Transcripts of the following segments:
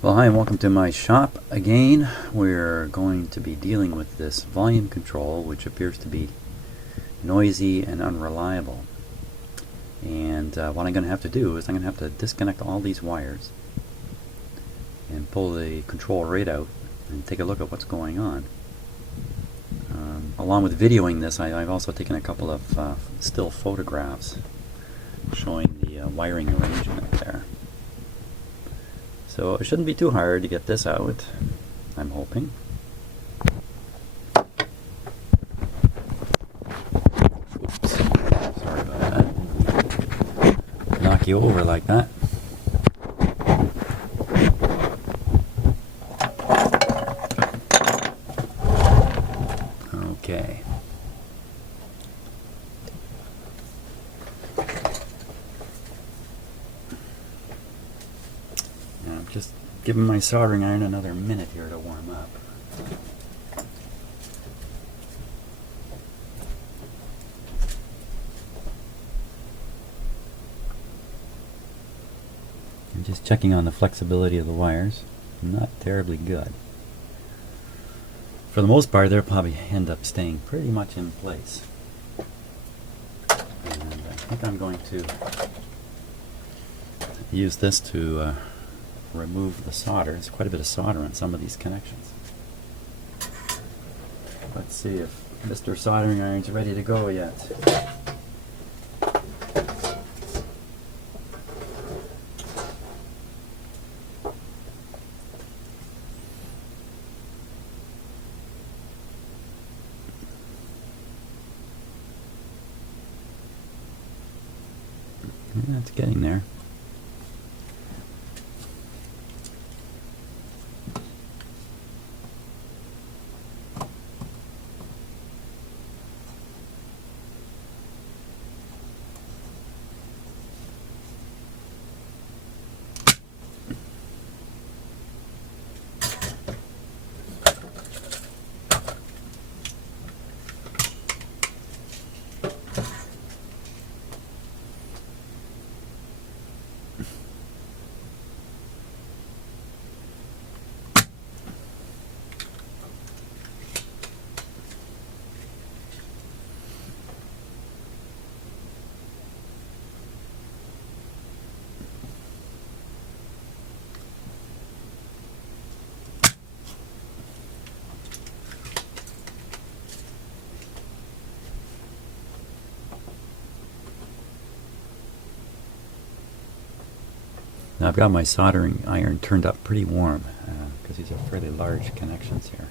Well, hi and welcome to my shop again. We're going to be dealing with this volume control, which appears to be noisy and unreliable. And what I'm going to have to do is I'm going to have to disconnect all these wires and pull the control right out and take a look at what's going on. Along with videoing this, I've also taken a couple of still photographs showing the wiring arrangement there. So it shouldn't be too hard to get this out, I'm hoping. Oops, sorry about that. Knock you over like that. Okay. Now, just giving my soldering iron another minute here to warm up. I'm just checking on the flexibility of the wires. Not terribly good. For the most part, they'll probably end up staying pretty much in place. And I think I'm going to use this to remove the solder. There's quite a bit of solder on some of these connections. Let's see if Mr. Soldering Iron's ready to go yet. Yeah, it's getting there. Now I've got my soldering iron turned up pretty warm because these are fairly large connections here.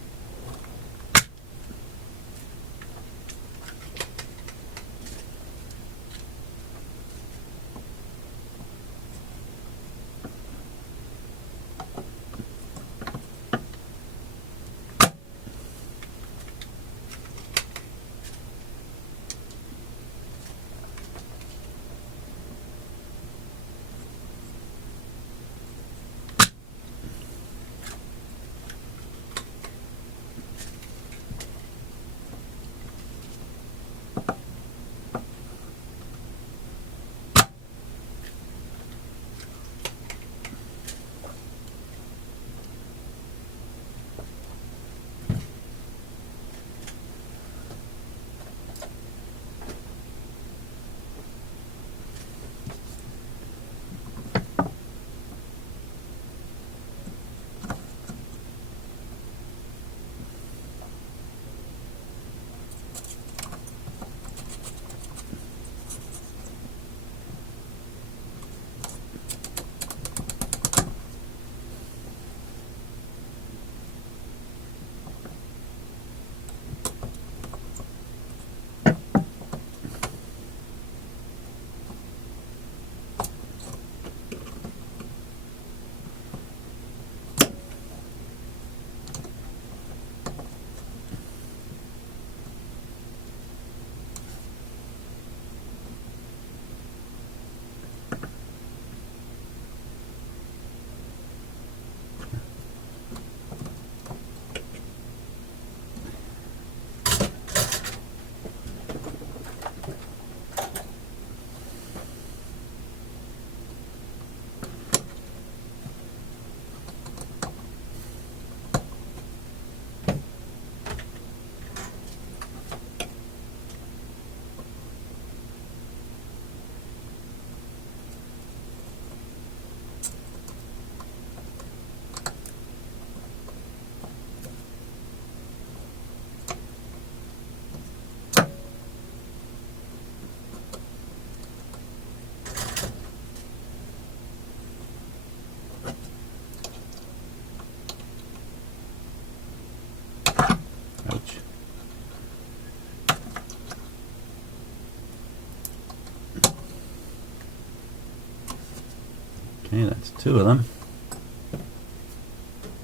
Okay, that's 2 of them.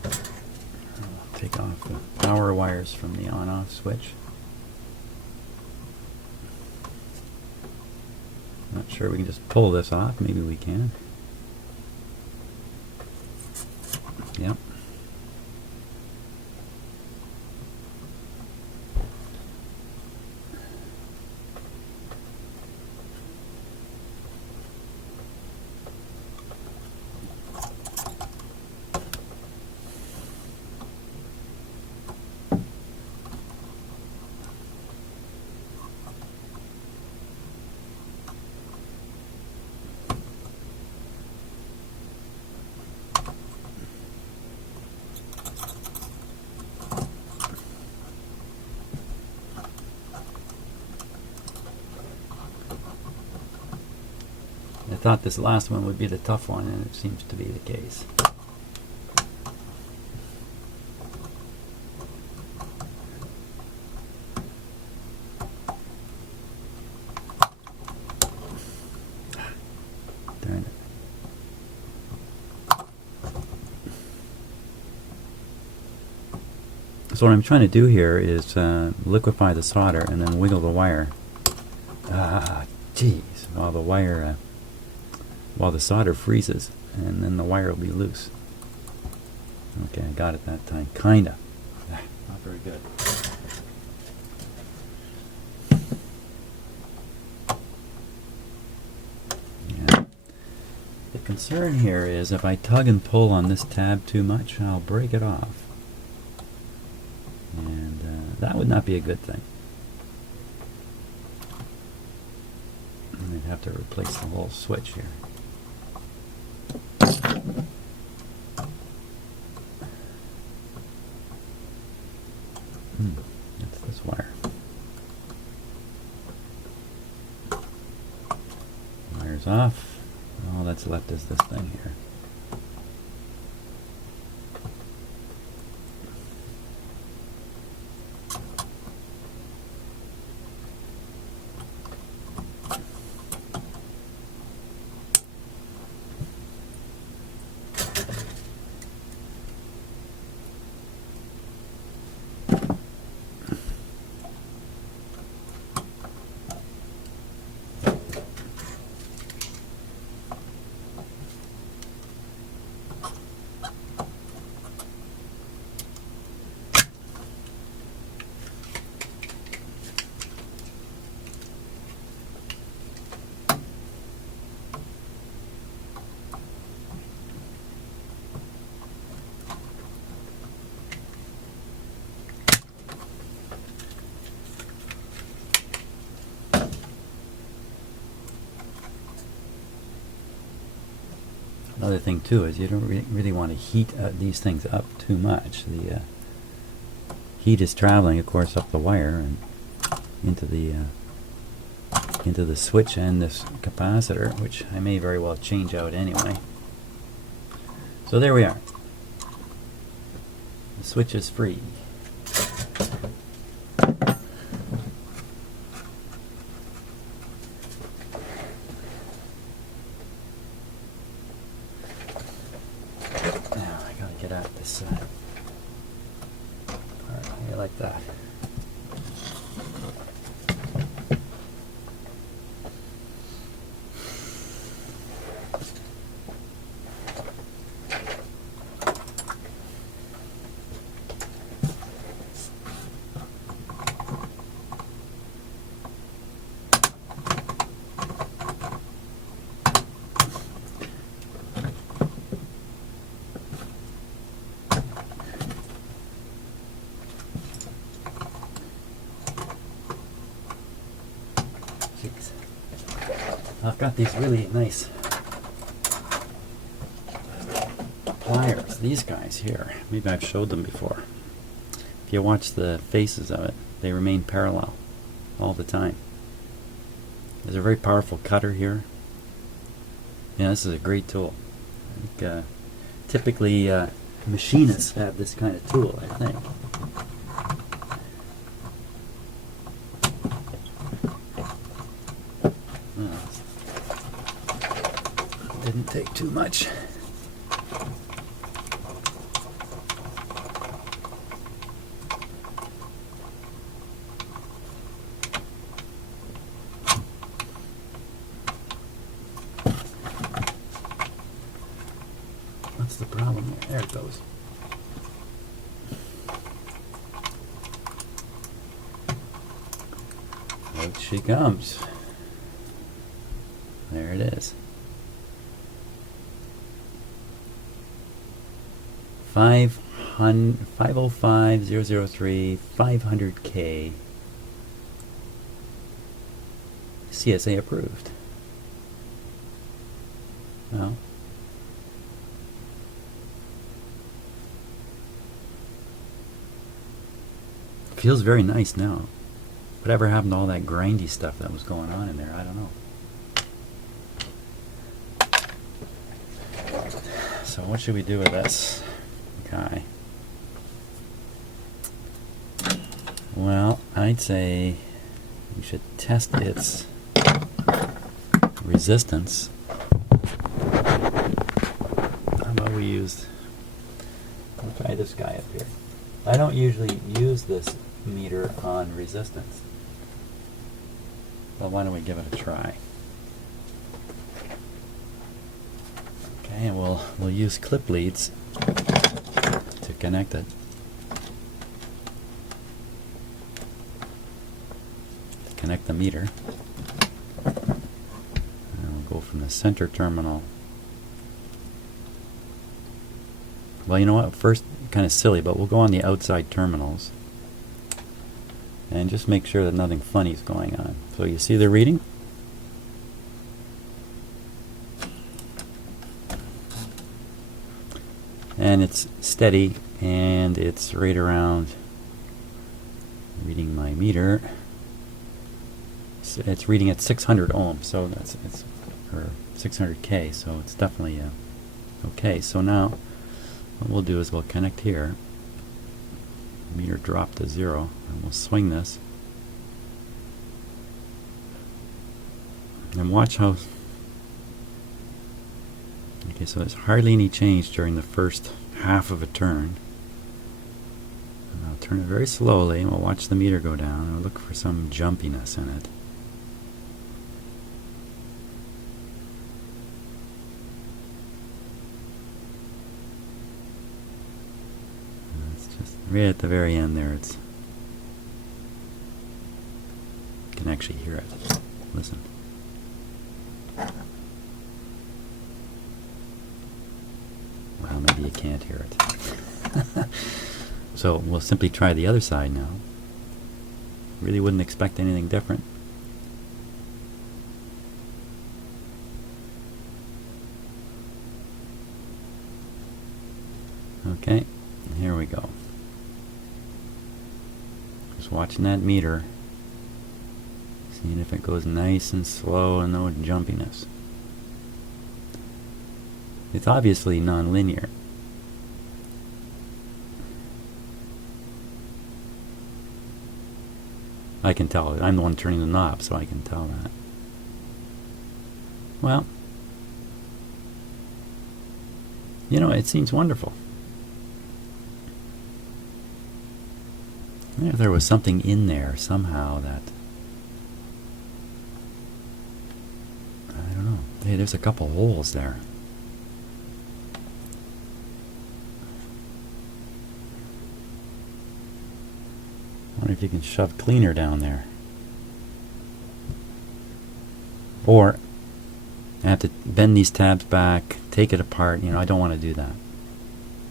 I'll take off the power wires from the on-off switch. Not sure we can just pull this off. Maybe we can. Yep. I thought this last one would be the tough one, and it seems to be the case. Darn it. So what I'm trying to do here is liquefy the solder and then wiggle the wire. Ah, jeez. While the solder freezes, and then the wire will be loose. Okay, I got it that time. Kinda. Not very good. Yeah. The concern here is if I tug and pull on this tab too much, I'll break it off. And that would not be a good thing. I'd have to replace the whole switch here. That's this wire. Wire's off. All that's left is this thing here. Another thing too is you don't really want to heat these things up too much. The heat is traveling, of course, up the wire and into the switch and this capacitor, which I may very well change out anyway. So there we are. The switch is free. Get out this part here like that. I've got these really nice pliers, these guys here. Maybe I've showed them before. If you watch the faces of it, they remain parallel all the time. There's a very powerful cutter here. Yeah, this is a great tool. I think, typically machinists have this kind of tool, I think. Didn't take too much. What's the problem here? There it goes. Out she comes. There it is. 505,003, 500K. CSA approved. Well, feels very nice now. Whatever happened to all that grindy stuff that was going on in there? I don't know. So what should we do with this guy? Well, I'd say we should test its resistance. How about we use, I'll try this guy up here. I don't usually use this meter on resistance, but why don't we give it a try? Okay, and we'll use clip leads to connect it. To connect the meter. And we'll go from the center terminal. Well, you know what? First, kind of silly, but we'll go on the outside terminals and just make sure that nothing funny is going on. So you see the reading? And it's steady, and it's right around, reading my meter, it's reading at 600 ohms, so it's or 600K, so it's definitely okay. So now what we'll do is we'll connect here, meter dropped to 0, and we'll swing this, and watch how. Okay, so there's hardly any change during the first half of a turn. And I'll turn it very slowly, and we'll watch the meter go down, and we'll look for some jumpiness in it. And it's just right at the very end there. You can actually hear it. Listen. Well, maybe you can't hear it. So we'll simply try the other side now. Really wouldn't expect anything different. Okay, here we go. Just watching that meter, seeing if it goes nice and slow and no jumpiness. It's obviously non-linear. I can tell. I'm the one turning the knob, so I can tell that. Well, you know, it seems wonderful. If there was something in there somehow that, I don't know. Hey, there's a couple holes there. I wonder if you can shove cleaner down there. Or I have to bend these tabs back, take it apart. You know, I don't want to do that.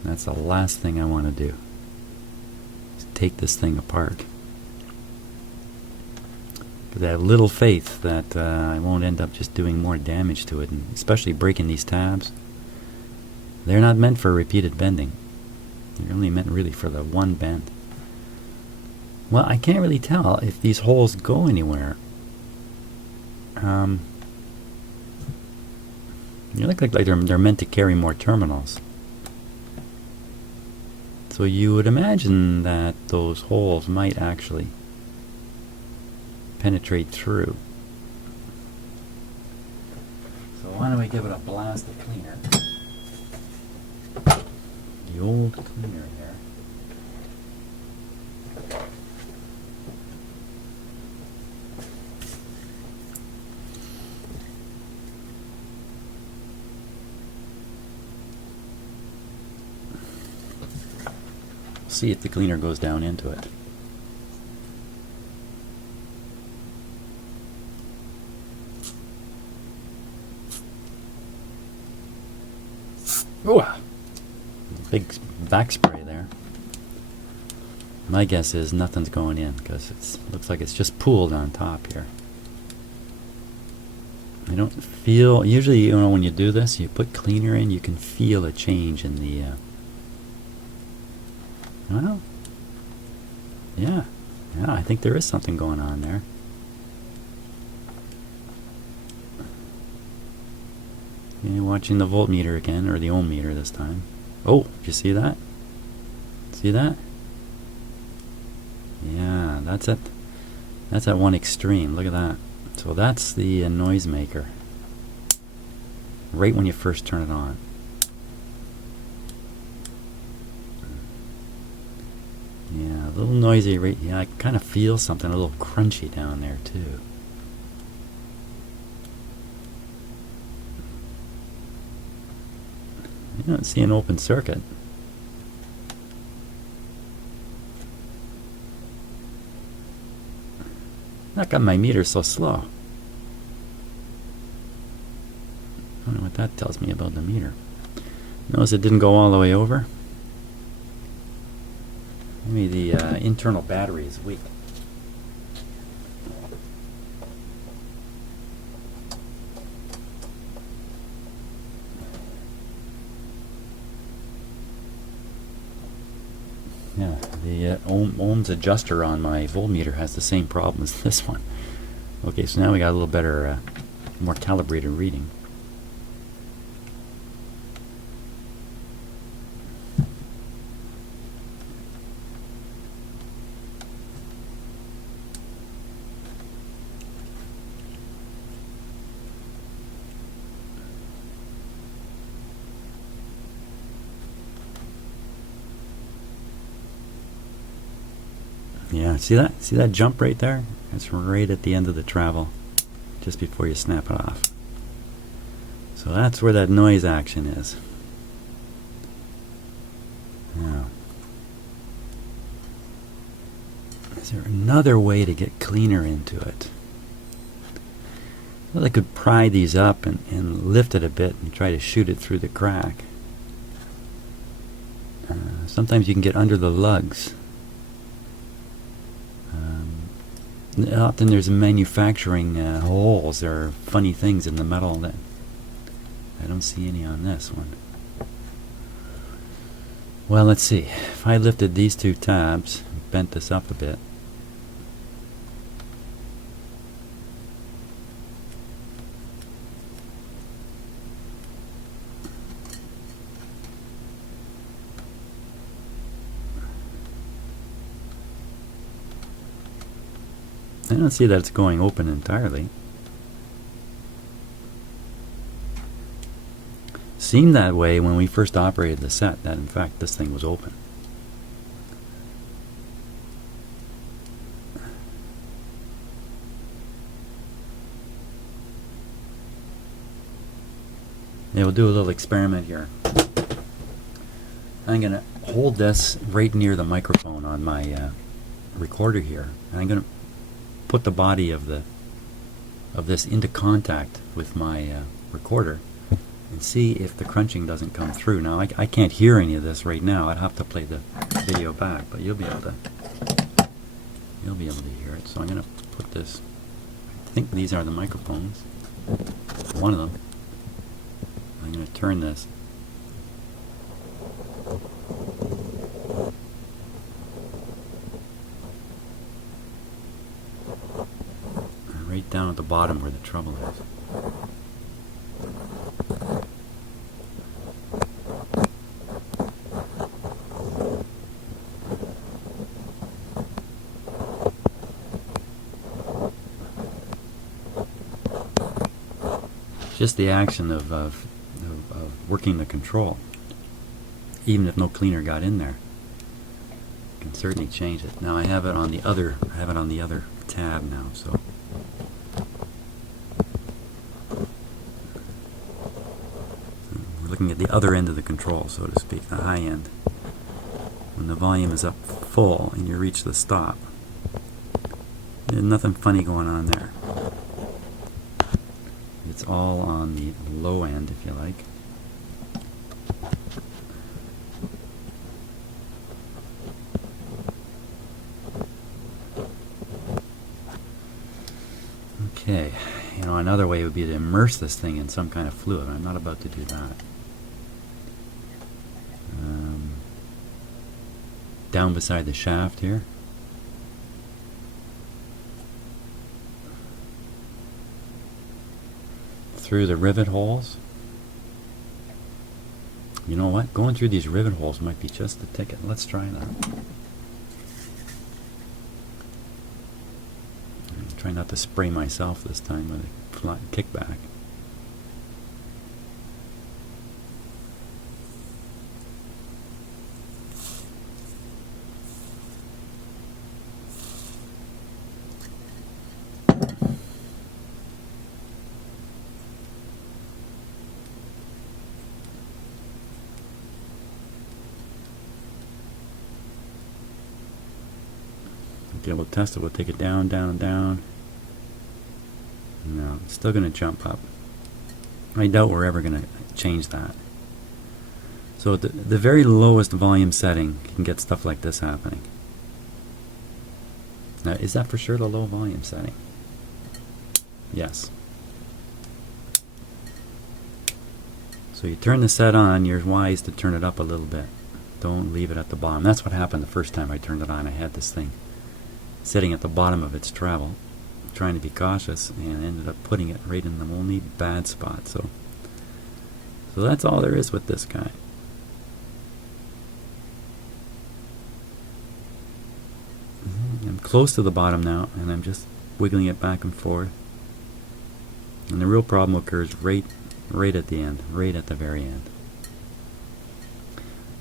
That's the last thing I want to do. Is take this thing apart. Because I have little faith that I won't end up just doing more damage to it, and especially breaking these tabs. They're not meant for repeated bending. They're only meant really for the one bend. Well, I can't really tell if these holes go anywhere. They look like they're meant to carry more terminals. So you would imagine that those holes might actually penetrate through. So why don't we give it a blast of cleaner? The old cleaner here. See if the cleaner goes down into it. Ooh, big back spray there. My guess is nothing's going in because it looks like it's just pooled on top here. I don't feel, usually, you know, when you do this, you put cleaner in, you can feel a change in the well, yeah, I think there is something going on there. Yeah, watching the voltmeter again, or the ohm meter this time. Oh, did you see that? See that? Yeah, that's at one extreme. Look at that. So that's the noise maker. Right when you first turn it on. Yeah, a little noisy, right? Yeah, I kind of feel something a little crunchy down there too. I don't see an open circuit. How come my meter's so slow? I don't know what that tells me about the meter. Notice it didn't go all the way over. Maybe the internal battery is weak. Yeah, the ohms adjuster on my voltmeter has the same problem as this one. Okay, so now we got a little better, more calibrated reading. Yeah, see that? See that jump right there? That's right at the end of the travel, just before you snap it off. So that's where that noise action is. Now, is there another way to get cleaner into it? Well, I could pry these up and lift it a bit and try to shoot it through the crack. Sometimes you can get under the lugs. Often there's manufacturing holes or funny things in the metal that I don't see any on this one. Well, let's see. If I lifted these two tabs, bent this up a bit, I don't see that it's going open entirely. Seemed that way when we first operated the set, that in fact this thing was open. Yeah, we'll do a little experiment here. I'm going to hold this right near the microphone on my recorder here, and I'm going to put the body of this into contact with my recorder and see if the crunching doesn't come through. Now I can't hear any of this right now. I'd have to play the video back, but you'll be able to hear it. So I'm going to put this. I think these are the microphones. One of them. I'm going to turn this. Right down at the bottom where the treble is. just the action of working the control, even if no cleaner got in there, can certainly change it. Now I have it on the other tab now, so we're looking at the other end of the control, so to speak, the high end. When the volume is up full and you reach the stop, there's nothing funny going on there. It's all on the low end, if you like. Okay, you know, another way would be to immerse this thing in some kind of fluid. I'm not about to do that. Down beside the shaft here. Through the rivet holes. You know what? Going through these rivet holes might be just the ticket. Let's try that. Try not to spray myself this time with a flat kickback. Okay, we'll test it. We'll take it down, down, down. No, it's still going to jump up. I doubt we're ever going to change that. So at the very lowest volume setting, you can get stuff like this happening. Now, is that for sure the low volume setting? Yes. So you turn the set on, you're wise to turn it up a little bit. Don't leave it at the bottom. That's what happened the first time I turned it on. I had this thing sitting at the bottom of its travel, trying to be cautious, and ended up putting it right in the only bad spot. So that's all there is with this guy. I'm close to the bottom now, and I'm just wiggling it back and forth. And the real problem occurs right at the end, right at the very end.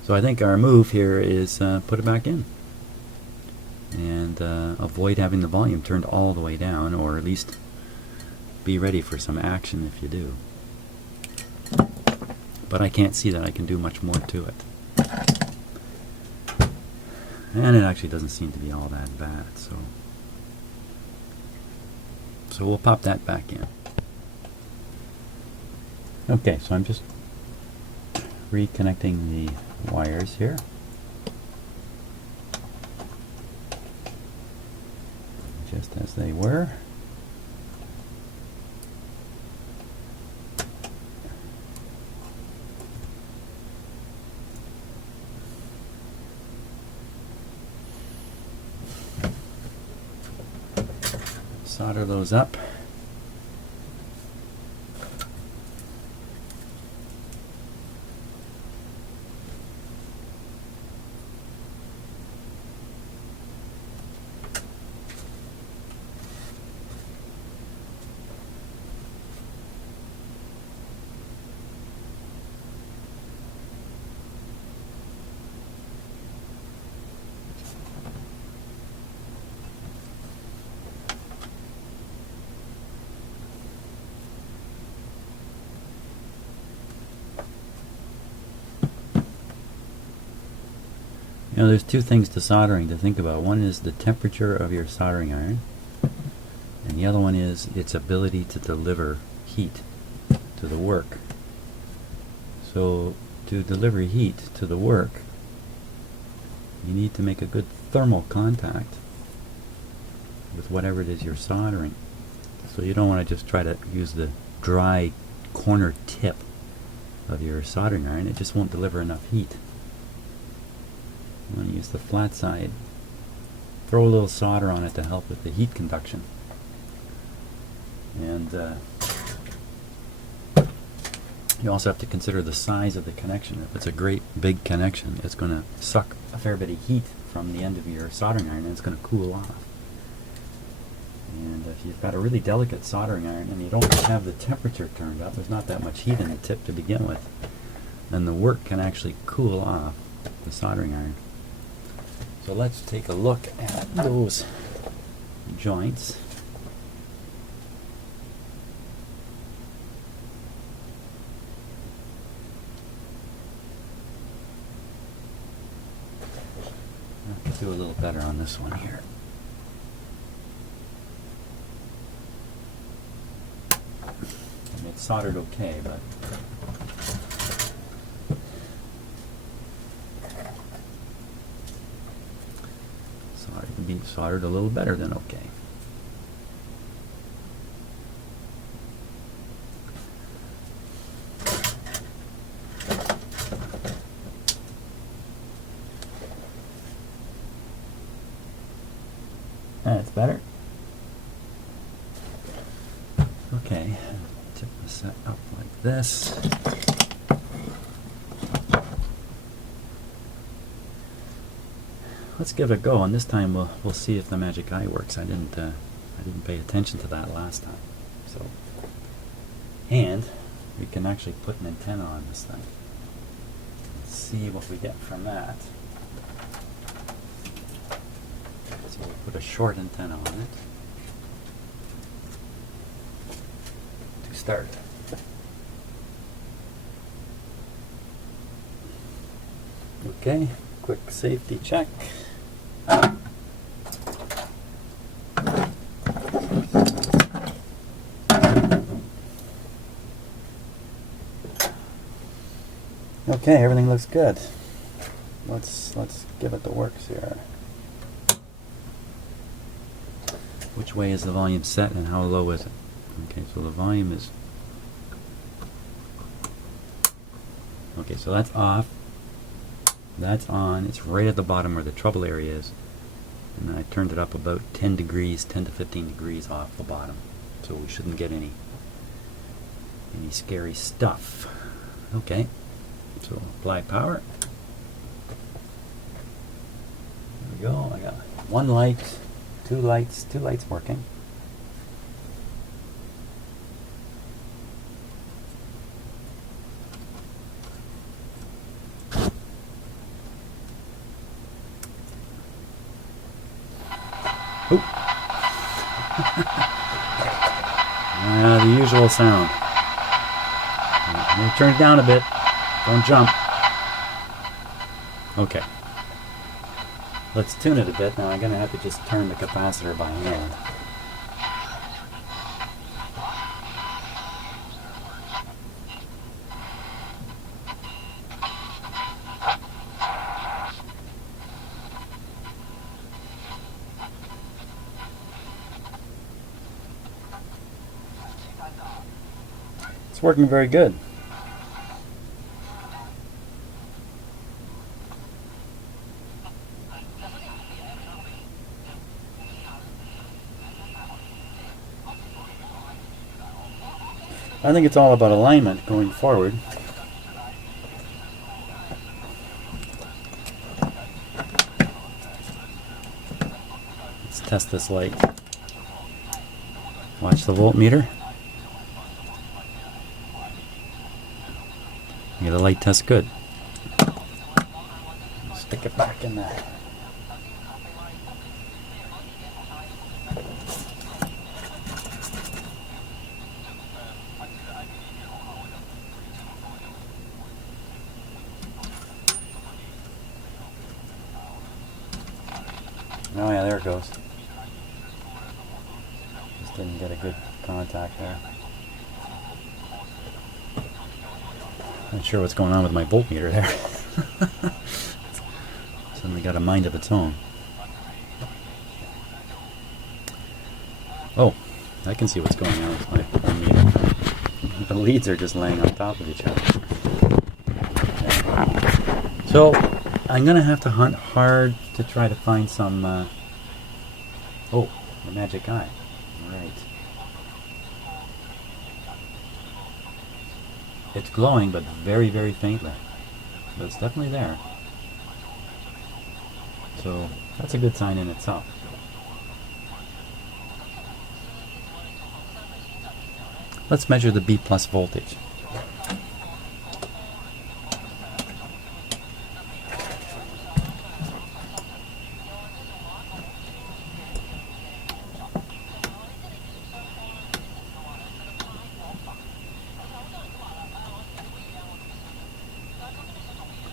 So I think our move here is put it back in. And avoid having the volume turned all the way down, or at least be ready for some action if you do. But I can't see that I can do much more to it. And it actually doesn't seem to be all that bad, so we'll pop that back in. Okay, so I'm just reconnecting the wires here. Just as they were. Solder those up. You know, there's two things to soldering to think about. One is the temperature of your soldering iron, and the other one is its ability to deliver heat to the work. So to deliver heat to the work, you need to make a good thermal contact with whatever it is you're soldering. So you don't want to just try to use the dry corner tip of your soldering iron. It just won't deliver enough heat. You want to use the flat side. Throw a little solder on it to help with the heat conduction. And you also have to consider the size of the connection. If it's a great big connection, it's going to suck a fair bit of heat from the end of your soldering iron, and it's going to cool off. And if you've got a really delicate soldering iron and you don't have the temperature turned up, there's not that much heat in the tip to begin with, then the work can actually cool off the soldering iron. So let's take a look at those joints. Let's do a little better on this one here. And it's soldered okay, but it can be soldered a little better than okay. That's better. Okay, tip this set up like this. Let's give it a go, and this time we'll see if the magic eye works. I didn't pay attention to that last time. So, and we can actually put an antenna on this thing. Let's see what we get from that. So we'll put a short antenna on it to start. Okay, quick safety check. Okay, everything looks good. Let's give it the works here. Which way is the volume set and how low is it? Okay, so the volume is... Okay, so that's off. That's on. It's right at the bottom where the trouble area is. And then I turned it up about 10 degrees, 10 to 15 degrees off the bottom. So we shouldn't get any scary stuff. Okay, so apply power. There we go. I got one light, two lights working. The usual sound. I'm going to turn it down a bit. Don't jump. Okay. Let's tune it a bit. Now I'm going to have to just turn the capacitor by hand. It's working very good. I think it's all about alignment going forward. Let's test this light. Watch the voltmeter. Yeah, the light tests good. Stick it back in there. Oh yeah, there it goes. Just didn't get a good contact there. Not sure what's going on with my voltmeter there. Suddenly got a mind of its own. Oh, I can see what's going on with my voltmeter. The leads are just laying on top of each other. So I'm going to have to hunt hard to try to find some... oh, the magic eye. Right. It's glowing, but very, very faintly. But it's definitely there. So that's a good sign in itself. Let's measure the B plus voltage.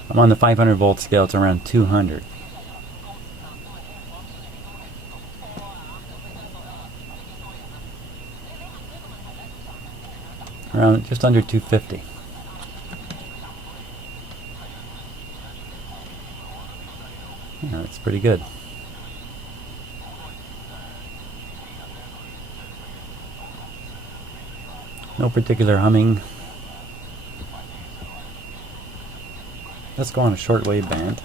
I'm on the 500 volt scale, it's around 200. Around just under 250. Yeah, that's pretty good. No particular humming. Let's go on a shortwave band.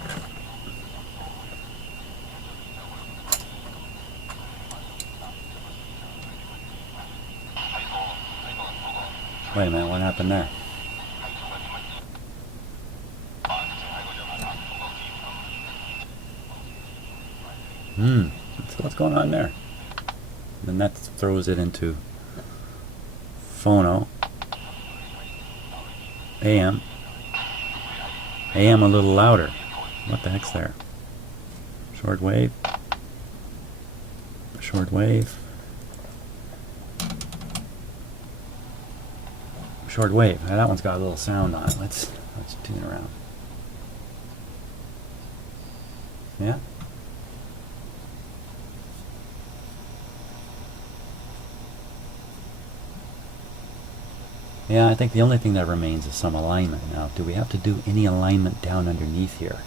Wait a minute, what happened there? What's going on there? Then that throws it into phono. AM. AM a little louder. What the heck's there? Short wave. Short wave. Short wave. That one's got a little sound on it. Let's tune around. Yeah? Yeah, I think the only thing that remains is some alignment. Now, do we have to do any alignment down underneath here?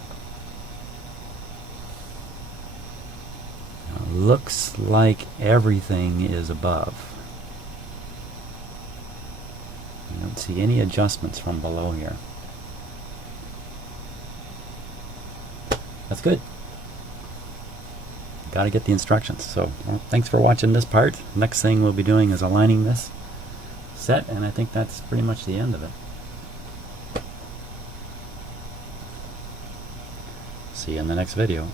Now, looks like everything is above. I don't see any adjustments from below here. That's good. Got to get the instructions. So, well, thanks for watching this part. Next thing we'll be doing is aligning this set, and I think that's pretty much the end of it. See you in the next video.